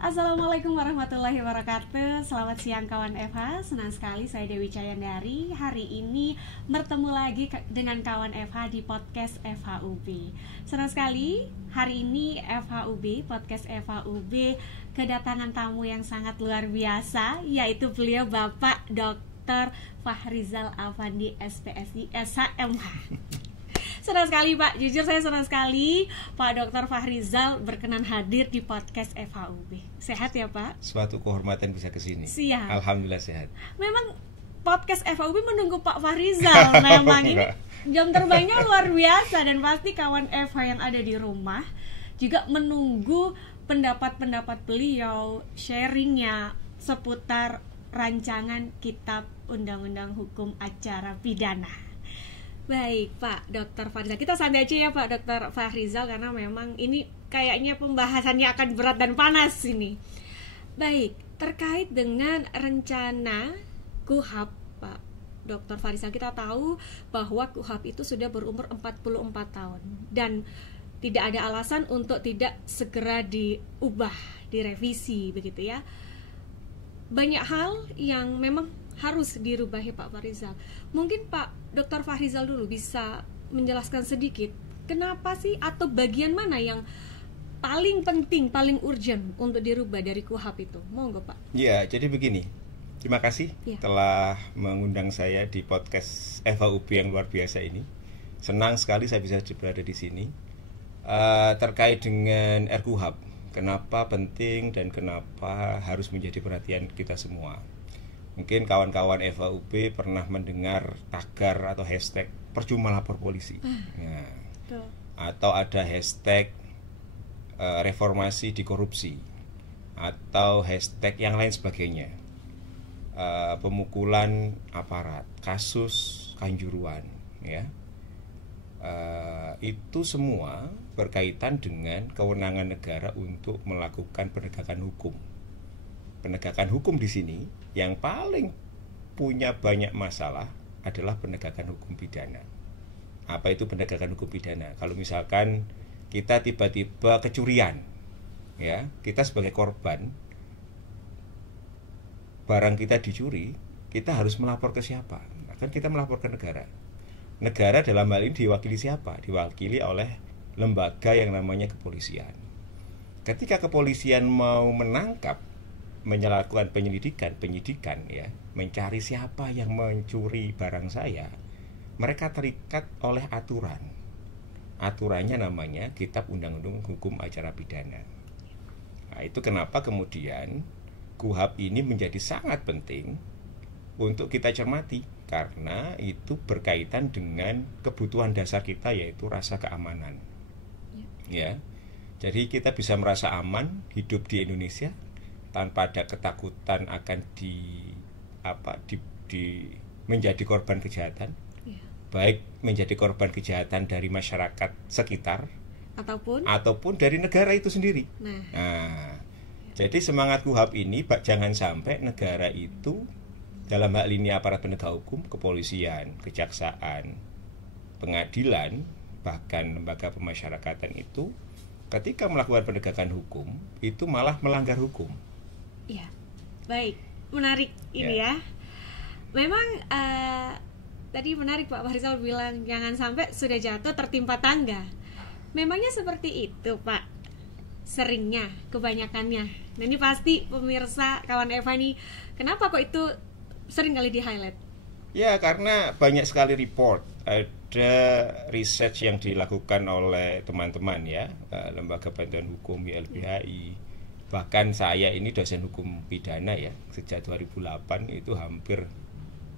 Assalamualaikum warahmatullahi wabarakatuh. Selamat siang kawan FH. Senang sekali saya Dewi Cayandari. Hari ini bertemu lagi dengan kawan FH di podcast FHUB. Senang sekali hari ini FHUB, podcast FHUB kedatangan tamu yang sangat luar biasa, yaitu beliau Bapak Dr. Fahrizal Afandi SPSI SHMH. Senang sekali Pak, jujur saya senang sekali Pak Dr. Fahrizal berkenan hadir di podcast FHUB. Sehat ya Pak? Suatu kehormatan bisa kesini. Siap. Alhamdulillah sehat. Memang podcast FHUB menunggu Pak Fahrizal. Memang ini jam terbangnya luar biasa. Dan pasti kawan FH yang ada di rumah juga menunggu pendapat-pendapat beliau, sharingnya seputar rancangan kitab Undang-Undang Hukum Acara Pidana. Baik Pak Dr. Fahrizal, kita santai aja ya Pak Dr. Fahrizal, karena memang ini kayaknya pembahasannya akan berat dan panas ini. Baik, terkait dengan rencana KUHAP Pak Dr. Fahrizal, kita tahu bahwa KUHAP itu sudah berumur 44 tahun dan tidak ada alasan untuk tidak segera diubah, direvisi begitu ya. Banyak hal yang memang harus dirubah ya Pak Fahrizal. Mungkin Pak Dr. Fahrizal dulu bisa menjelaskan sedikit kenapa sih atau bagian mana yang paling penting, paling urgent untuk dirubah dari KUHAP itu. Monggo Pak. Ya, jadi begini. Terima kasih telah mengundang saya di podcast FHUB yang luar biasa ini. Senang sekali saya bisa berada di sini. Terkait dengan RKUHAP, kenapa penting dan kenapa harus menjadi perhatian kita semua. Mungkin kawan-kawan FHUB pernah mendengar tagar atau hashtag percuma lapor polisi. Nah, atau ada hashtag reformasi di korupsi, atau hashtag yang lain sebagainya, pemukulan aparat, kasus Kanjuruhan, ya. Itu semua berkaitan dengan kewenangan negara untuk melakukan penegakan hukum. Penegakan hukum di sini yang paling punya banyak masalah adalah penegakan hukum pidana. Apa itu penegakan hukum pidana? Kalau misalkan kita tiba-tiba kecurian, ya, kita sebagai korban, barang kita dicuri, kita harus melapor ke siapa? Kan kita melapor ke negara. Negara dalam hal ini diwakili siapa? Diwakili oleh lembaga yang namanya kepolisian. Ketika kepolisian mau menangkap, melakukan penyidikan ya, mencari siapa yang mencuri barang saya, mereka terikat oleh aturan. Aturannya namanya Kitab Undang-Undang Hukum Acara Pidana. Nah, itu kenapa kemudian KUHAP ini menjadi sangat penting untuk kita cermati, karena itu berkaitan dengan kebutuhan dasar kita, yaitu rasa keamanan. Ya. Jadi kita bisa merasa aman hidup di Indonesia tanpa ada ketakutan akan menjadi korban kejahatan, baik menjadi korban kejahatan dari masyarakat sekitar ataupun dari negara itu sendiri. Nah, jadi semangat KUHAP ini, jangan sampai negara itu, dalam hal ini aparat penegak hukum, kepolisian, kejaksaan, pengadilan, bahkan lembaga pemasyarakatan itu, ketika melakukan penegakan hukum itu malah melanggar hukum. Iya, baik, menarik ini ya. Memang tadi menarik Pak Fahrizal bilang jangan sampai sudah jatuh tertimpa tangga. Memangnya seperti itu Pak? Seringnya, kebanyakannya. Nah ini pasti pemirsa kawan Eva nih, kenapa kok itu sering kali di highlight? Ya karena banyak sekali report, ada research yang dilakukan oleh teman-teman ya, Lembaga Bantuan Hukum YLBHI. Bahkan saya ini dosen hukum pidana ya, sejak 2008 itu hampir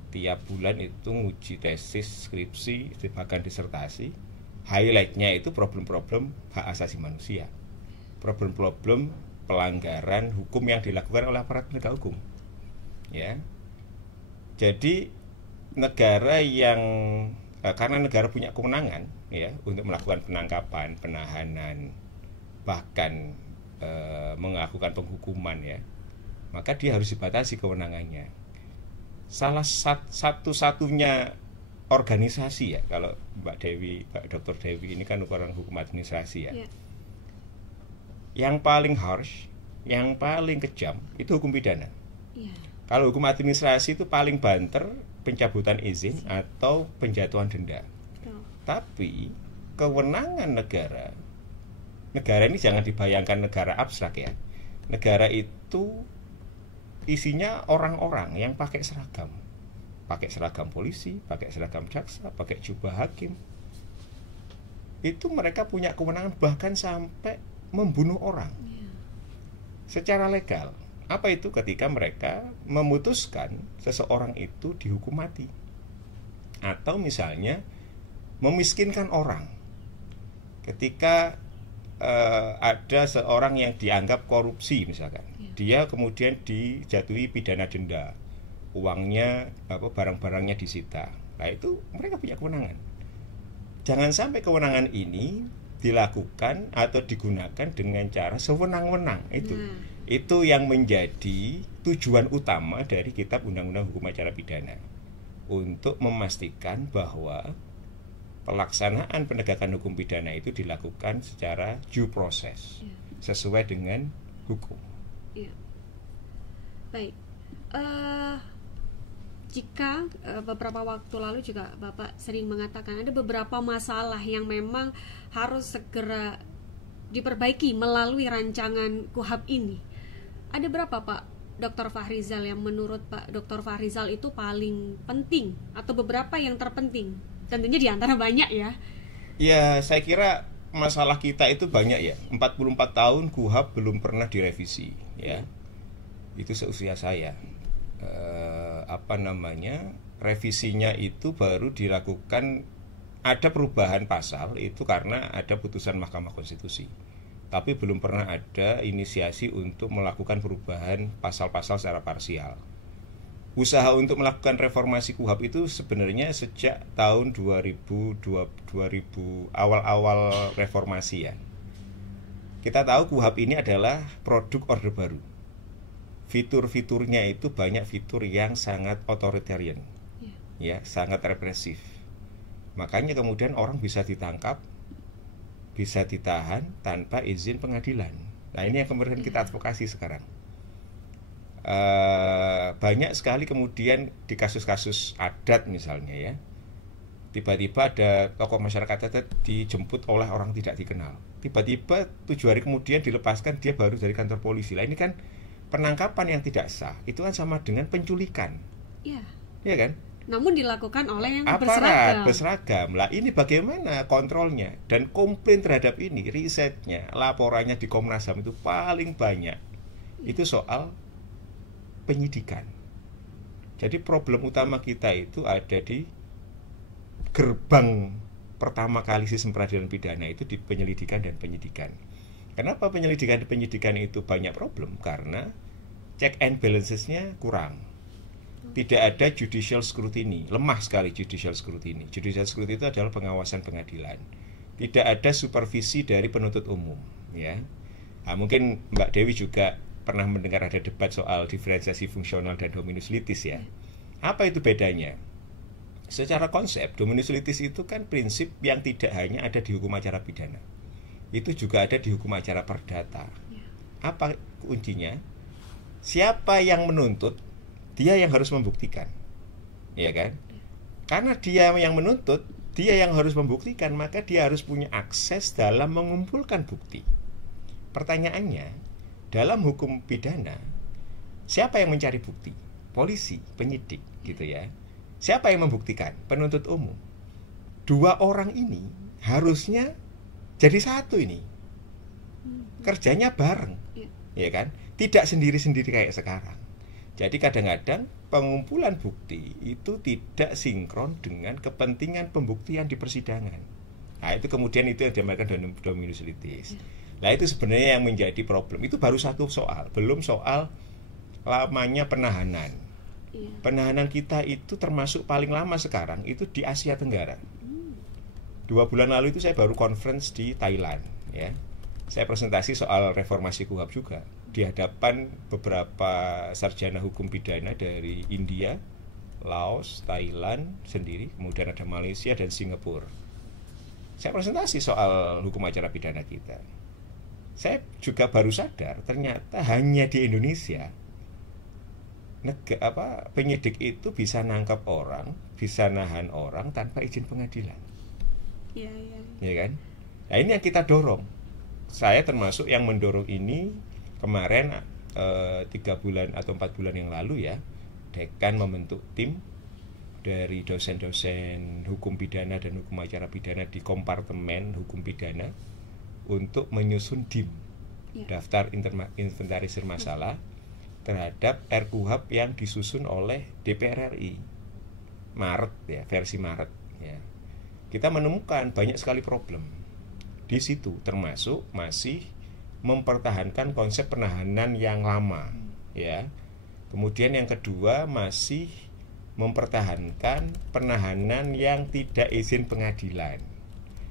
tiap bulan itu nguji tesis, skripsi, bahkan disertasi. Highlightnya itu problem-problem hak asasi manusia, problem-problem pelanggaran hukum yang dilakukan oleh aparat penegak hukum. Ya, jadi negara yang karena negara punya kewenangan ya untuk melakukan penangkapan, penahanan, bahkan melakukan penghukuman ya, maka dia harus dibatasi kewenangannya. Salah satu-satunya organisasi ya, kalau Mbak Dr. Dewi ini kan orang hukum administrasi ya, yang paling harsh yang paling kejam itu hukum pidana. Iya. Kalau hukum administrasi itu paling banter pencabutan izin atau penjatuhan denda. Betul. Tapi kewenangan negara ini jangan dibayangkan negara abstrak ya. Negara itu isinya orang-orang yang pakai seragam polisi, pakai seragam jaksa, pakai jubah hakim. Itu mereka punya kewenangan bahkan sampai membunuh orang secara legal. Apa itu? Ketika mereka memutuskan seseorang itu dihukum mati, atau misalnya memiskinkan orang. Ketika ada seorang yang dianggap korupsi misalkan, dia kemudian dijatuhi pidana denda, uangnya barang-barangnya disita. Nah itu mereka punya kewenangan. Jangan sampai kewenangan ini dilakukan atau digunakan dengan cara sewenang-wenang. Itu yang menjadi tujuan utama dari Kitab Undang-Undang Hukum Acara Pidana, untuk memastikan bahwa pelaksanaan penegakan hukum pidana itu dilakukan secara due process, sesuai dengan hukum. Iya. Baik. Jika beberapa waktu lalu juga Bapak sering mengatakan ada beberapa masalah yang memang harus segera diperbaiki melalui rancangan KUHAP ini. Ada berapa Pak Dr. Fahrizal yang menurut Pak Dr. Fahrizal itu paling penting, atau beberapa yang terpenting? Tentunya di antara banyak ya. Ya, saya kira masalah kita itu banyak ya. 44 tahun KUHAP belum pernah direvisi ya. Itu seusia saya. Revisinya itu baru dilakukan, ada perubahan pasal itu karena ada putusan Mahkamah Konstitusi. Tapi belum pernah ada inisiasi untuk melakukan perubahan pasal-pasal secara parsial. Usaha untuk melakukan reformasi KUHAP itu sebenarnya sejak tahun 2000 awal-awal reformasi ya. Kita tahu KUHAP ini adalah produk Orde Baru. Fitur-fiturnya itu banyak fitur yang sangat authoritarian, ya, sangat represif. Makanya kemudian orang bisa ditangkap, bisa ditahan tanpa izin pengadilan. Nah ini yang kemudian kita advokasi sekarang. Banyak sekali kemudian di kasus-kasus adat misalnya ya, tiba-tiba ada tokoh masyarakat adat dijemput oleh orang tidak dikenal, tiba-tiba 7 hari kemudian dilepaskan, dia baru dari kantor polisi. Lah ini kan penangkapan yang tidak sah, itu kan sama dengan penculikan. Iya. Iya kan? Namun dilakukan oleh yang aparat berseragam. Lah ini bagaimana kontrolnya? Dan komplain terhadap ini, risetnya, laporannya di Komnas HAM itu paling banyak. Itu soal penyidikan. Jadi problem utama kita itu ada di gerbang pertama kali sistem peradilan pidana itu di penyelidikan dan penyidikan. Kenapa penyelidikan dan penyidikan itu banyak problem? Karena check and balancesnya kurang. Tidak ada judicial scrutiny, lemah sekali judicial scrutiny. Judicial scrutiny itu adalah pengawasan pengadilan. Tidak ada supervisi dari penuntut umum, ya. Nah, mungkin Mbak Dewi juga pernah mendengar ada debat soal diferensiasi fungsional dan dominus litis ya. Apa itu bedanya? Secara konsep, dominus litis itu kan prinsip yang tidak hanya ada di hukum acara pidana. Itu juga ada di hukum acara perdata. Apa kuncinya? Siapa yang menuntut, dia yang harus membuktikan, ya kan? Karena dia yang menuntut, dia yang harus membuktikan, maka dia harus punya akses dalam mengumpulkan bukti. Pertanyaannya, dalam hukum pidana, siapa yang mencari bukti? Polisi, penyidik, gitu ya. Siapa yang membuktikan? Penuntut umum. 2 orang ini harusnya jadi satu ini. Kerjanya bareng, ya kan? Tidak sendiri-sendiri kayak sekarang. Jadi kadang-kadang pengumpulan bukti itu tidak sinkron dengan kepentingan pembuktian di persidangan. Nah itu kemudian itu yang dinamakan dominus litis. Nah itu sebenarnya yang menjadi problem. Itu baru satu soal, belum soal lamanya penahanan. Penahanan kita itu termasuk paling lama sekarang itu di Asia Tenggara. 2 bulan lalu itu saya baru conference di Thailand, ya. Saya presentasi soal reformasi KUHAP juga di hadapan beberapa sarjana hukum pidana dari India, Laos, Thailand sendiri, kemudian ada Malaysia dan Singapura. Saya presentasi soal hukum acara pidana kita. Saya juga baru sadar ternyata hanya di Indonesia penyidik itu bisa nangkap orang, bisa nahan orang tanpa izin pengadilan. Iya, iya. Ya kan? Nah, ini yang kita dorong. Saya termasuk yang mendorong ini kemarin 3 bulan atau 4 bulan yang lalu ya. Dekan membentuk tim dari dosen-dosen hukum pidana dan hukum acara pidana di kompartemen hukum pidana untuk menyusun DIM, daftar inventarisir masalah terhadap RKUHP yang disusun oleh DPR RI Maret ya, versi Maret ya. Kita menemukan banyak sekali problem di situ, termasuk masih mempertahankan konsep penahanan yang lama ya. Kemudian yang kedua masih mempertahankan penahanan yang tidak izin pengadilan.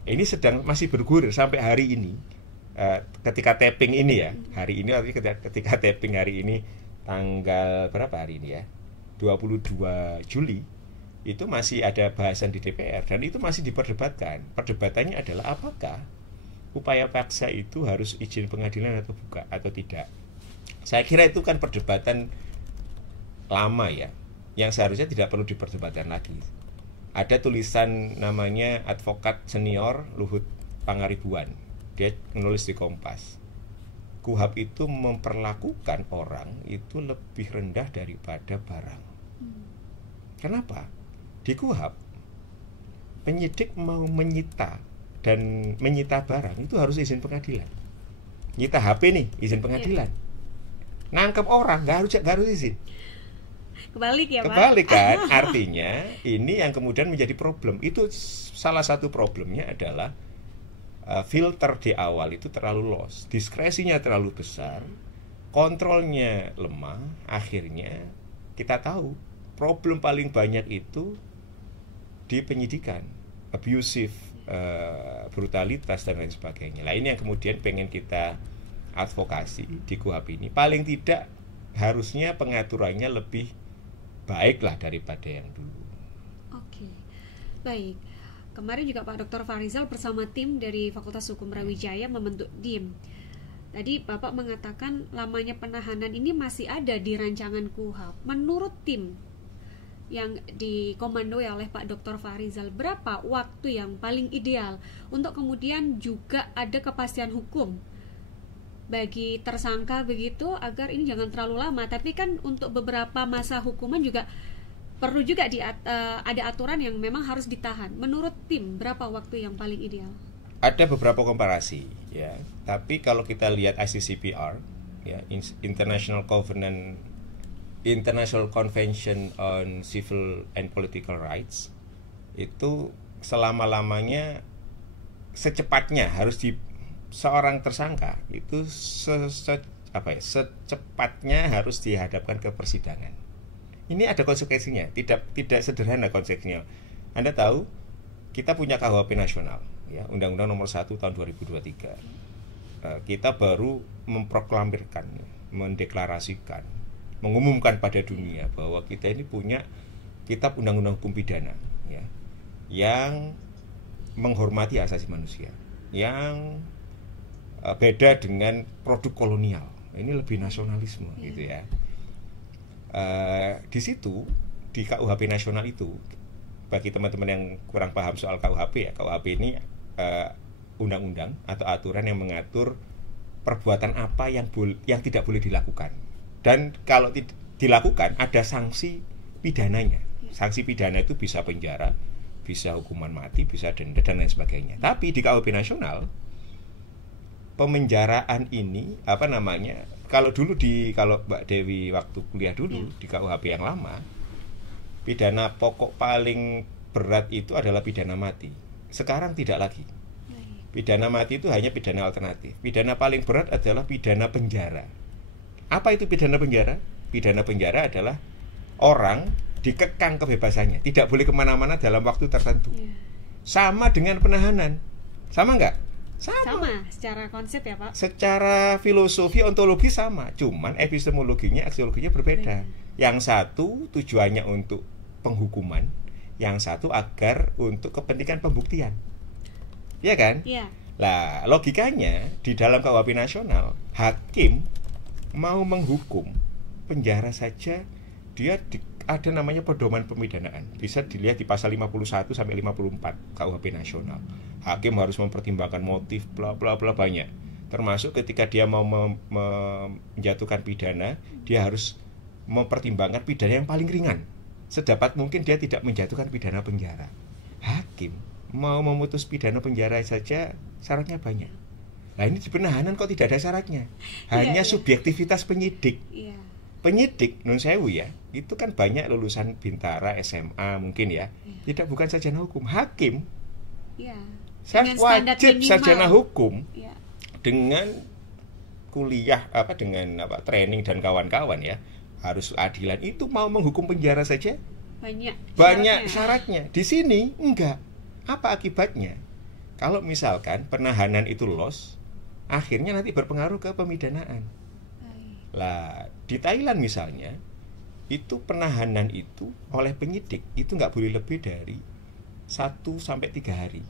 Ini sedang masih bergulir sampai hari ini. Ketika taping ini ya, hari ini ketika taping hari ini tanggal berapa hari ini ya? 22 Juli itu masih ada bahasan di DPR dan itu masih diperdebatkan. Perdebatannya adalah apakah upaya paksa itu harus izin pengadilan atau bukan atau tidak. Saya kira itu kan perdebatan lama ya, yang seharusnya tidak perlu diperdebatkan lagi. Ada tulisan namanya advokat senior Luhut Pangaribuan, dia menulis di Kompas, KUHP itu memperlakukan orang itu lebih rendah daripada barang. Kenapa? Di KUHP penyidik mau menyita dan menyita barang itu harus izin pengadilan. Nyita HP nih izin pengadilan. Nangkep orang nggak harus izin. Kebalik ya Pak? Kebalik kan, artinya ini yang kemudian menjadi problem. Itu salah satu problemnya adalah filter di awal itu terlalu loss, diskresinya terlalu besar, kontrolnya lemah. Akhirnya kita tahu problem paling banyak itu di penyidikan, abusive, brutalitas dan lain sebagainya. Nah ini yang kemudian pengen kita advokasi di KUHP ini. Paling tidak harusnya pengaturannya lebih baiklah daripada yang dulu. Oke, baik. Kemarin juga Pak Dr. Farizal bersama tim dari Fakultas Hukum Brawijaya membentuk DIM. Tadi Bapak mengatakan lamanya penahanan ini masih ada di rancangan KUHP. Menurut tim yang dikomandoi oleh Pak Dr. Farizal, berapa waktu yang paling ideal untuk kemudian juga ada kepastian hukum bagi tersangka begitu, agar ini jangan terlalu lama. Tapi kan untuk beberapa masa hukuman juga perlu juga ada aturan yang memang harus ditahan. Menurut tim, berapa waktu yang paling ideal? Ada beberapa komparasi ya. Tapi kalau kita lihat ICCPR ya, International Convention on Civil and Political Rights, itu selama-lamanya secepatnya harus seorang tersangka itu secepatnya harus dihadapkan ke persidangan. Ini ada konsekuensinya, tidak sederhana konsekuensinya. Anda tahu kita punya KUHP nasional ya, Undang-Undang Nomor 1 Tahun 2023. Kita baru memproklamirkan, mendeklarasikan, mengumumkan pada dunia bahwa kita ini punya kitab Undang-Undang Hukum Pidana ya, yang menghormati hak asasi manusia, yang beda dengan produk kolonial. Ini lebih nasionalisme gitu ya. Di situ di KUHP nasional itu, bagi teman-teman yang kurang paham soal KUHP ya, KUHP ini undang-undang atau aturan yang mengatur perbuatan apa yang tidak boleh dilakukan, dan kalau dilakukan ada sanksi pidananya. Sanksi pidana itu bisa penjara, bisa hukuman mati, bisa denda dan lain sebagainya. Tapi di KUHP nasional pemenjaraan ini kalau Mbak Dewi waktu kuliah dulu di KUHP yang lama, pidana pokok paling berat itu adalah pidana mati. Sekarang tidak lagi. Pidana mati itu hanya pidana alternatif. Pidana paling berat adalah pidana penjara. Apa itu pidana penjara? Pidana penjara adalah orang dikekang kebebasannya, tidak boleh kemana-mana dalam waktu tertentu. Sama dengan penahanan. Sama nggak? Sama, secara konsep ya Pak. Secara filosofi, ontologi sama, cuman epistemologinya, aksiologinya berbeda. Yang satu tujuannya untuk penghukuman, yang satu agar untuk kepentingan pembuktian. Iya kan? Iya. Lah, logikanya di dalam KUHP nasional, hakim mau menghukum penjara saja dia ada namanya pedoman pemidanaan. Bisa dilihat di pasal 51 sampai 54 KUHP nasional. Hakim harus mempertimbangkan motif bla bla bla banyak. Termasuk ketika dia mau menjatuhkan pidana, dia harus mempertimbangkan pidana yang paling ringan. Sedapat mungkin dia tidak menjatuhkan pidana penjara. Hakim mau memutus pidana penjara saja syaratnya banyak. Nah, ini di penahanan kok tidak ada syaratnya. Hanya subjektivitas penyidik. Penyidik, nun sewu ya, itu kan banyak lulusan Bintara, SMA mungkin ya. Tidak, bukan sarjana hukum. Hakim saya wajib sarjana hukum dengan kuliah dengan training dan kawan-kawan ya. Harus adilan. Itu mau menghukum penjara saja banyak syaratnya. Di sini enggak. Apa akibatnya? Kalau misalkan penahanan itu loss, akhirnya nanti berpengaruh ke pemidanaan. Lah, di Thailand misalnya, itu penahanan itu oleh penyidik itu nggak boleh lebih dari 1 sampai 3 hari.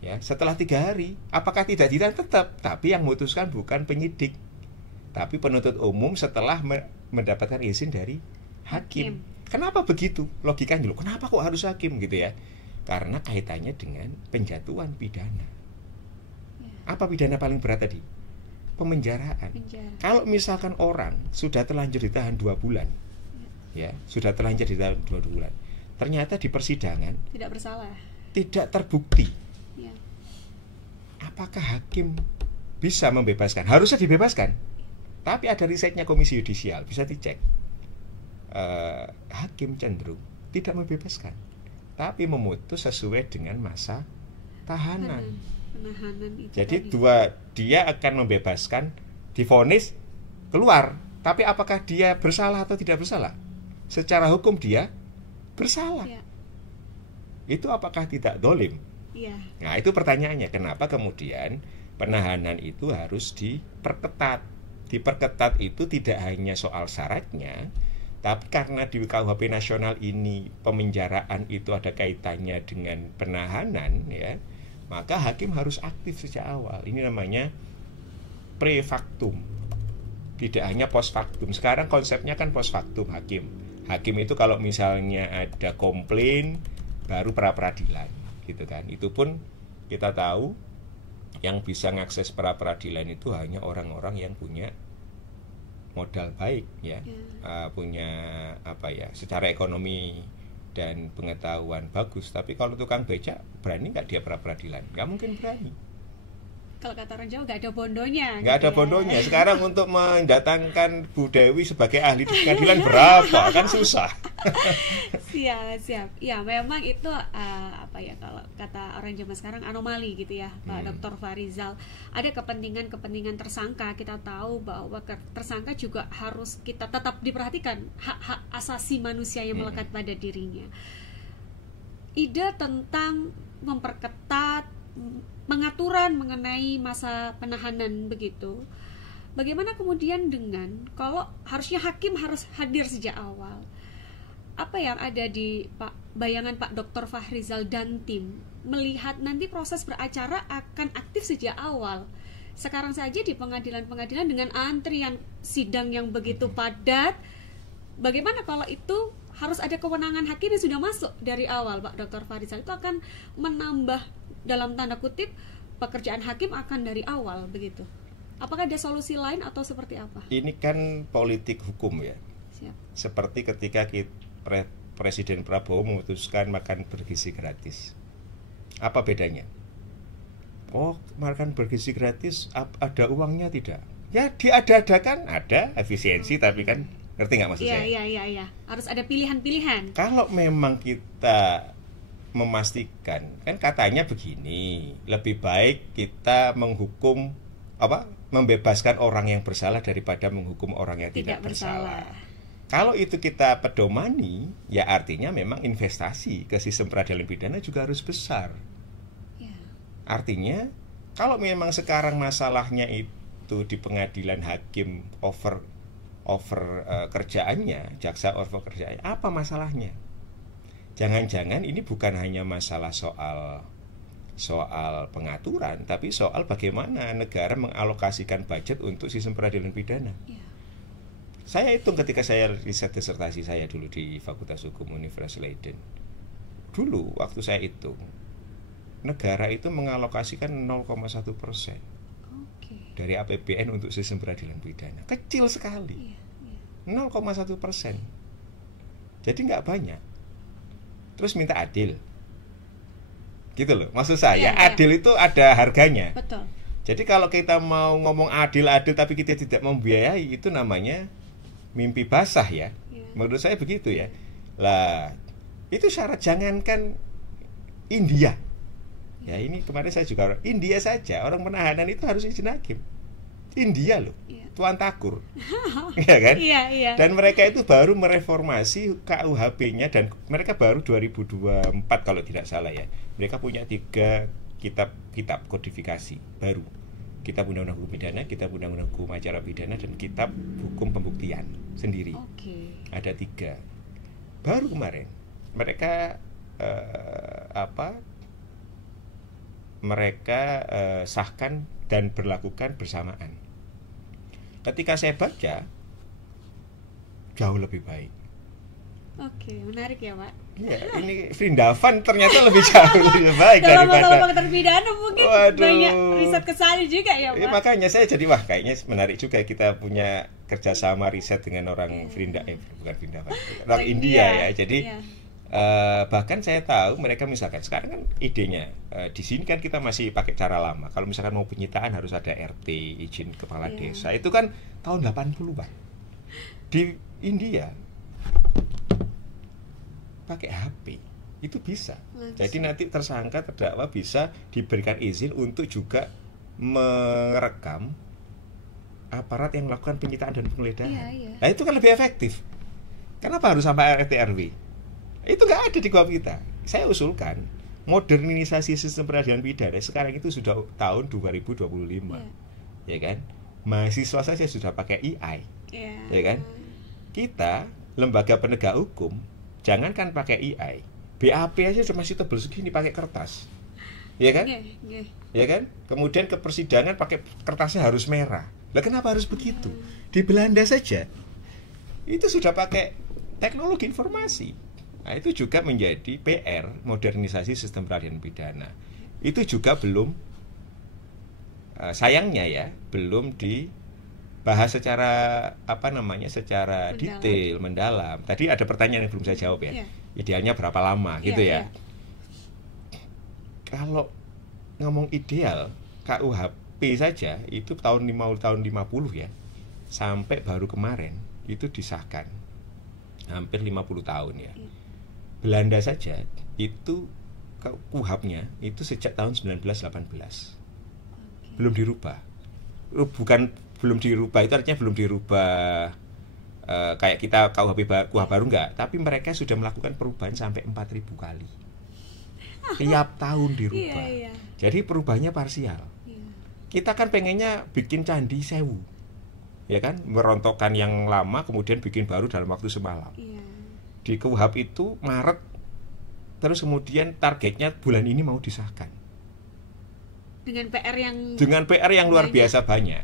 Ya, setelah 3 hari, apakah tidak ditahan tetap? Tapi yang memutuskan bukan penyidik, tapi penuntut umum setelah mendapatkan izin dari hakim. Kenapa begitu? Logikanya loh, kenapa kok harus hakim gitu ya? Karena kaitannya dengan penjatuhan pidana. Apa pidana paling berat tadi? Pemenjaraan. Kalau misalkan orang sudah terlanjur ditahan 2 bulan, ya sudah terlanjur ditahan 2 bulan, ternyata di persidangan tidak bersalah, tidak terbukti, apakah hakim bisa membebaskan? Harusnya dibebaskan. Tapi ada risetnya Komisi Yudisial, bisa dicek. Hakim cenderung tidak membebaskan, tapi memutus sesuai dengan masa tahanan. Jadi dia akan membebaskan, divonis keluar, tapi apakah dia bersalah atau tidak bersalah? Secara hukum dia bersalah. Itu apakah tidak dolim? Nah, itu pertanyaannya. Kenapa kemudian penahanan itu harus diperketat? Diperketat itu tidak hanya soal syaratnya, tapi karena di KUHP nasional ini pemenjaraan itu ada kaitannya dengan penahanan, ya, maka hakim harus aktif sejak awal. Ini namanya pre-factum, tidak hanya post-factum. Sekarang konsepnya kan post-factum hakim. Hakim itu kalau misalnya ada komplain, baru pra-peradilan, gitu kan. Itu pun kita tahu yang bisa mengakses pra-peradilan itu hanya orang-orang yang punya modal baik, ya, punya secara ekonomi dan pengetahuan bagus. Tapi kalau tukang becak, berani nggak dia pra-peradilan? Nggak mungkin berani. Kalau kata orang Jawa nggak ada bondonya. Nggak ada bondonya. Sekarang untuk mendatangkan Bu Dewi sebagai ahli di pengadilan berapa? Kan susah. Siap. Ya, memang itu kalau kata orang zaman sekarang anomali gitu ya, Pak Dr. Farizal. Ada kepentingan tersangka. Kita tahu bahwa tersangka juga harus kita tetap diperhatikan hak-hak asasi manusia yang melekat pada dirinya. Ide tentang memperketat pengaturan mengenai masa penahanan begitu. Bagaimana kemudian dengan kalau harusnya hakim harus hadir sejak awal? Apa yang ada di bayangan Pak Dr. Farizal dan tim melihat nanti proses beracara akan aktif sejak awal? Sekarang saja di pengadilan-pengadilan dengan antrian sidang yang begitu padat, bagaimana kalau itu harus ada kewenangan hakim yang sudah masuk dari awal, Pak Dr. Farizal? Itu akan menambah, dalam tanda kutip, pekerjaan hakim akan dari awal begitu. Apakah ada solusi lain atau seperti apa? Ini kan politik hukum ya. Siap. Seperti ketika Presiden Prabowo memutuskan makan bergizi gratis. Apa bedanya? Oh, makan bergizi gratis ada uangnya tidak? Ya, diada-adakan, ada efisiensi, tapi kan ngerti nggak maksud saya? Iya. Harus ada pilihan-pilihan. Kalau memang kita memastikan, kan katanya begini, lebih baik kita membebaskan orang yang bersalah daripada menghukum orang yang tidak bersalah. Kalau itu kita pedomani, ya artinya memang investasi ke sistem peradilan pidana juga harus besar. Artinya kalau memang sekarang masalahnya itu di pengadilan hakim over kerjaannya, jaksa over kerjaannya, apa masalahnya? Jangan-jangan ini bukan hanya masalah soal soal pengaturan, tapi soal bagaimana negara mengalokasikan budget untuk sistem peradilan pidana. Saya hitung ketika saya riset disertasi saya dulu di Fakultas Hukum Universitas Leiden. Dulu waktu saya hitung, negara itu mengalokasikan 0,1% dari APBN untuk sistem peradilan pidana. Kecil sekali. 0,1%. Jadi nggak banyak. Terus minta adil. Gitu loh. Maksud saya, adil itu ada harganya. Betul. Jadi kalau kita mau ngomong adil-adil tapi kita tidak membiayai, itu namanya mimpi basah ya. Menurut saya begitu ya. Lah, itu syarat, jangankan India. Ya ini kemarin saya juga, India saja orang penahanan itu harus izin hakim. India loh, Tuan Takur. Ya kan? Dan mereka itu baru mereformasi KUHP-nya, dan mereka baru 2024 kalau tidak salah ya. Mereka punya 3 kitab kodifikasi baru. Kitab Undang-Undang Hukum Pidana, Kitab Undang-Undang Hukum Acara Pidana, dan Kitab Hukum Pembuktian sendiri. Ada 3. Baru kemarin mereka mereka sahkan dan berlakukan bersamaan. Ketika saya baca, jauh lebih baik. Menarik ya Pak. Ya, ini Vrindavan ternyata lebih jauh lebih baik daripada. Kalau terpidana mungkin banyak riset kesana juga ya Pak. Makanya saya jadi kayaknya menarik juga kita punya kerjasama riset dengan orang bukan Vrindavan, orang India ya. Jadi bahkan saya tahu mereka misalkan sekarang kan idenya di sini kan kita masih pakai cara lama. Kalau misalkan mau penyitaan harus ada RT, izin kepala desa. Itu kan tahun 80-an. Di India pakai HP itu bisa. Jadi nanti tersangka terdakwa bisa diberikan izin untuk juga merekam aparat yang melakukan penyitaan dan penggeledahan. Nah itu kan lebih efektif. Kenapa harus sampai RT RW? Itu nggak ada di KUHP kita. Saya usulkan modernisasi sistem peradilan pidana sekarang itu sudah tahun 2025, ya kan? Mahasiswa saja sudah pakai AI, ya kan? Kita lembaga penegak hukum jangankan pakai AI, BAP aja masih tebel segini pakai kertas, ya kan? Ya kan? Kemudian ke persidangan pakai kertasnya harus merah. Lah kenapa harus begitu? Di Belanda saja itu sudah pakai teknologi informasi. Nah, itu juga menjadi PR modernisasi sistem peradilan pidana. Itu juga belum sayangnya ya, belum dibahas secara secara detail, mendalam. Tadi ada pertanyaan yang belum saya jawab ya. Idealnya berapa lama gitu ya. Kalau ngomong ideal, KUHP saja itu tahun 50 ya. Sampai baru kemarin itu disahkan. Hampir 50 tahun ya. Belanda saja itu KUHP-nya itu sejak tahun 1918. Belum dirubah. Bukan belum dirubah itu artinya belum dirubah kayak kita KUHP baru enggak, tapi mereka sudah melakukan perubahan sampai 4.000 kali. Tiap tahun dirubah. Jadi perubahannya parsial. Kita kan pengennya bikin candi sewu. Ya kan? Merontokkan yang lama kemudian bikin baru dalam waktu semalam. Di KUHP itu Maret, terus kemudian targetnya bulan ini mau disahkan. Dengan PR yang luar biasa banyak.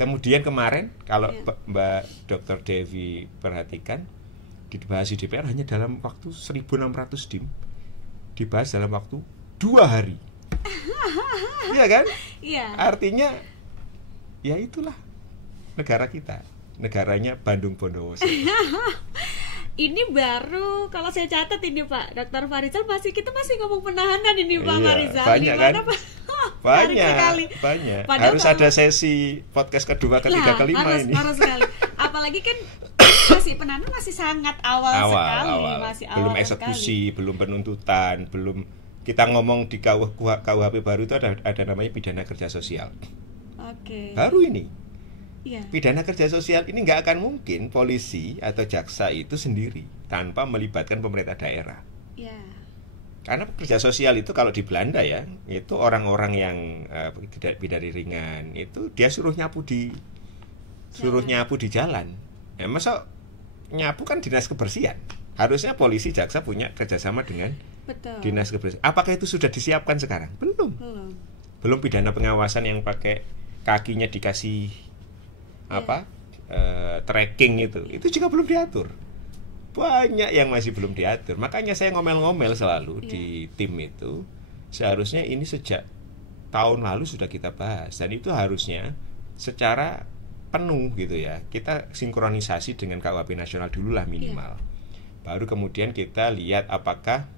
Kemudian kemarin kalau Mbak Dr. Devi perhatikan, dibahas di DPR hanya dalam waktu 1.600 dim, dibahas dalam waktu 2 hari. Iya kan? Artinya ya itulah negara kita, negaranya Bandung Bondowoso. Ini baru kalau saya catat ini Pak Dr. Farizal kita masih ngomong penahanan ini Pak Farizal. Banyak kan? Banyak. Harus ada sesi podcast kedua, ketiga, kelima ini. Harus sekali. Apalagi kan masih penahanan masih sangat awal sekali. Masih awal belum eksekusi, sekali. Belum penuntutan, belum kita ngomong di KUHP baru itu ada namanya pidana kerja sosial. Baru ini. Pidana kerja sosial ini nggak akan mungkin polisi atau jaksa itu sendiri tanpa melibatkan pemerintah daerah. Karena kerja sosial itu kalau di Belanda ya, itu orang-orang yang pidana ringan itu dia suruh nyapu di jalan. Masa nyapu kan dinas kebersihan. Harusnya polisi jaksa punya kerjasama dengan Betul. Dinas Kebersihan. Apakah itu sudah disiapkan sekarang? Belum. Belum pidana pengawasan yang pakai kakinya dikasih tracking itu juga belum diatur. Banyak yang masih belum diatur. Makanya saya ngomel-ngomel selalu di tim itu. Seharusnya ini sejak tahun lalu sudah kita bahas, dan itu harusnya secara penuh gitu ya. Kita sinkronisasi dengan KUHP nasional dulu lah minimal. Baru kemudian kita lihat apakah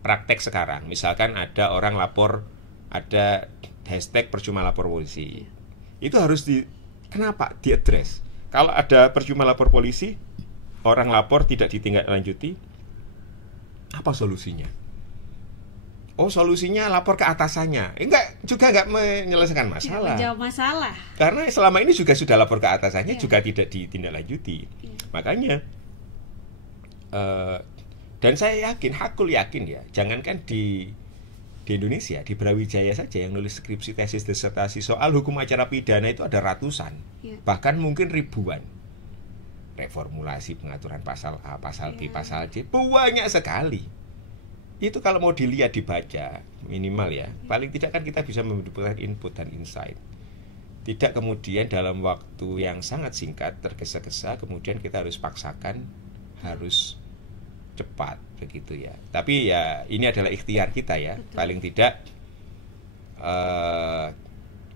praktek sekarang. Misalkan ada orang lapor, ada hashtag percuma lapor polisi. Itu harus kenapa diadres? Kalau ada percuma lapor polisi, orang lapor tidak ditindaklanjuti, apa solusinya? Oh, solusinya lapor ke atasannya. Enggak menyelesaikan masalah. Menjawab masalah. Karena selama ini juga sudah lapor ke atasannya, juga tidak ditindaklanjuti. Makanya dan saya yakin, hakul yakin ya, jangankan di Indonesia, di Brawijaya saja yang nulis skripsi, tesis, disertasi soal hukum acara pidana itu ada ratusan, bahkan mungkin ribuan. Reformulasi pengaturan pasal A, pasal B, pasal C, banyak sekali. Itu kalau mau dilihat, dibaca minimal ya, paling tidak kan kita bisa memberikan input dan insight. Tidak kemudian dalam waktu yang sangat singkat tergesa-gesa kemudian kita harus paksakan, harus cepat begitu ya. Tapi ya ini adalah ikhtiar kita ya. Betul. Paling tidak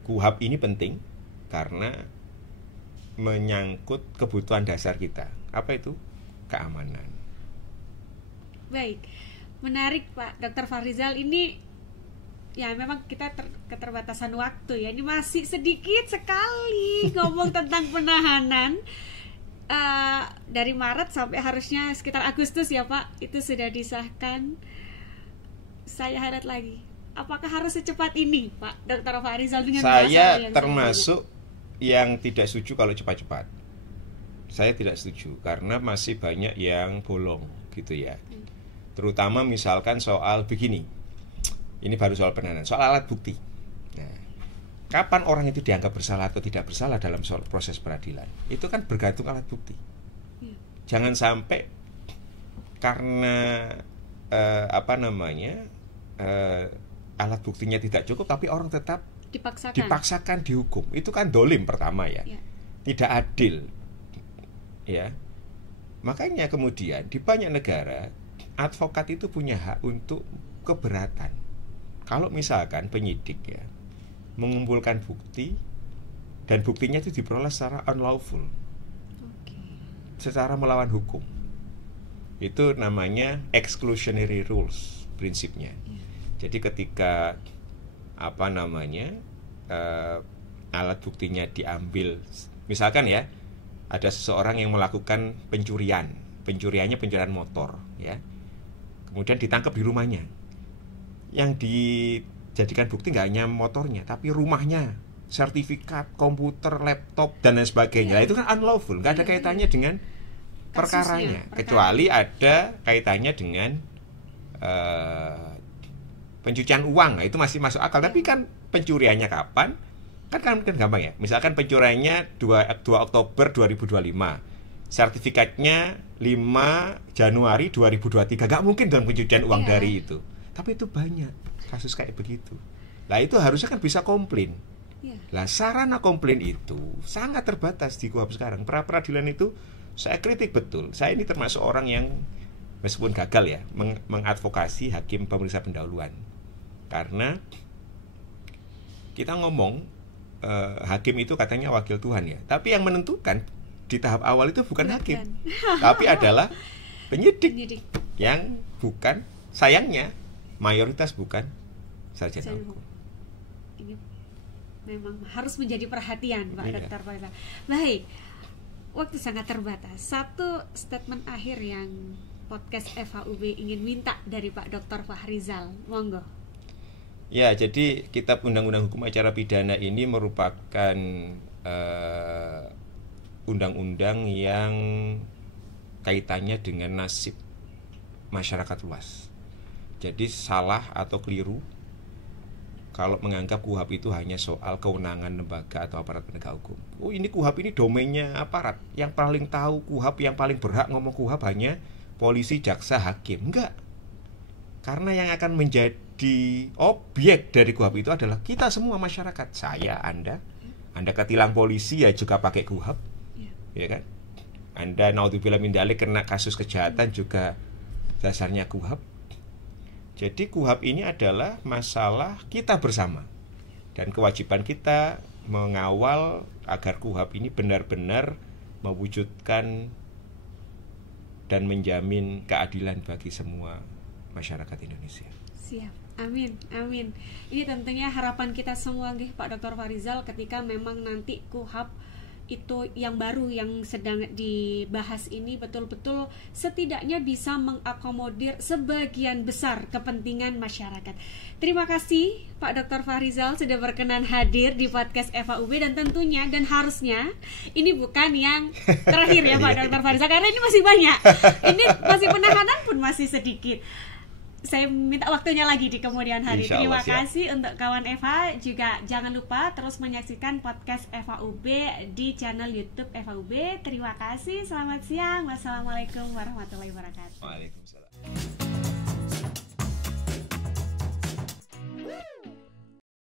KUHP ini penting karena menyangkut kebutuhan dasar kita. Apa itu? Keamanan. Baik. Menarik Pak Dr. Fahrizal, ini ya memang kita keterbatasan waktu ya. Ini masih sedikit sekali ngomong tentang penahanan. Dari Maret sampai harusnya sekitar Agustus ya Pak, itu sudah disahkan. Saya highlight lagi, apakah harus secepat ini Pak Dr. Fahrizal dengan saya termasuk yang tidak setuju kalau cepat-cepat. Saya tidak setuju karena masih banyak yang bolong gitu ya. Terutama misalkan soal begini, ini baru soal penahanan, soal alat bukti. Nah, kapan orang itu dianggap bersalah atau tidak bersalah dalam soal proses peradilan? Itu kan bergantung alat bukti. Jangan sampai karena alat buktinya tidak cukup, tapi orang tetap dipaksakan dihukum. Itu kan dolim pertama ya, tidak adil. Ya, makanya kemudian di banyak negara advokat itu punya hak untuk keberatan. Kalau misalkan penyidik ya mengumpulkan bukti dan buktinya itu diperoleh secara unlawful, secara melawan hukum, itu namanya exclusionary rules prinsipnya. Jadi ketika alat buktinya diambil, misalkan ya ada seseorang yang melakukan pencuriannya pencurian motor ya, kemudian ditangkap di rumahnya, yang dijadikan bukti nggak hanya motornya tapi rumahnya, sertifikat, komputer, laptop dan lain sebagainya. Itu kan unlawful, nggak ada kaitannya dengan perkaranya, kecuali ada kaitannya dengan pencucian uang. Itu masih masuk akal. Tapi kan pencuriannya kapan? Kan gampang ya. Misalkan pencuriannya 2 Oktober 2025, sertifikatnya 5 Januari 2023. Gak mungkin dong pencucian uang dari itu. Tapi itu banyak kasus kayak begitu. Lah itu harusnya kan bisa komplain. Lah sarana komplain itu sangat terbatas di KUHP sekarang. Pra-peradilan itu saya kritik betul. Saya ini termasuk orang yang meskipun gagal ya mengadvokasi hakim pemeriksa pendahuluan. Karena kita ngomong hakim itu katanya wakil Tuhan ya. Tapi yang menentukan di tahap awal itu bukan hakim, tapi adalah penyidik yang bukan, sayangnya mayoritas bukan sarjana hukum. Ini memang harus menjadi perhatian Pak Dr. Fahrizal. Baik, waktu sangat terbatas. Satu statement akhir yang podcast FHUB ingin minta dari Pak Dr. Fahrizal, monggo. Ya, jadi Kitab Undang-Undang Hukum Acara Pidana ini merupakan undang-undang yang kaitannya dengan nasib masyarakat luas. Jadi salah atau keliru kalau menganggap KUHP itu hanya soal kewenangan lembaga atau aparat penegak hukum. Oh, ini KUHP ini domainnya aparat. Yang paling tahu KUHP, yang paling berhak ngomong KUHP hanya polisi, jaksa, hakim. Enggak. Karena yang akan menjadi objek dari KUHP itu adalah kita semua masyarakat. Saya, Anda ketilang polisi ya juga pakai KUHP, ya kan? Anda naudzubillah min dzalik kena kasus kejahatan juga dasarnya KUHP. Jadi KUHP ini adalah masalah kita bersama. Dan kewajiban kita mengawal agar KUHP ini benar-benar mewujudkan dan menjamin keadilan bagi semua masyarakat Indonesia. Siap, amin, amin. Ini tentunya harapan kita semua nggih Pak Dr. Farizal ketika memang nanti KUHP itu yang baru yang sedang dibahas ini betul-betul setidaknya bisa mengakomodir sebagian besar kepentingan masyarakat. Terima kasih Pak Dr. Farizal sudah berkenan hadir di podcast FAUB, dan tentunya dan harusnya ini bukan yang terakhir ya Pak Dr. Farizal, karena ini masih banyak. Ini masih penahanan pun masih sedikit. Saya minta waktunya lagi di kemudian hari. Terima kasih untuk kawan Eva. Juga jangan lupa terus menyaksikan podcast FAUB di channel YouTube FAUB. Terima kasih. Selamat siang. Wassalamualaikum warahmatullahi wabarakatuh. Waalaikumsalam.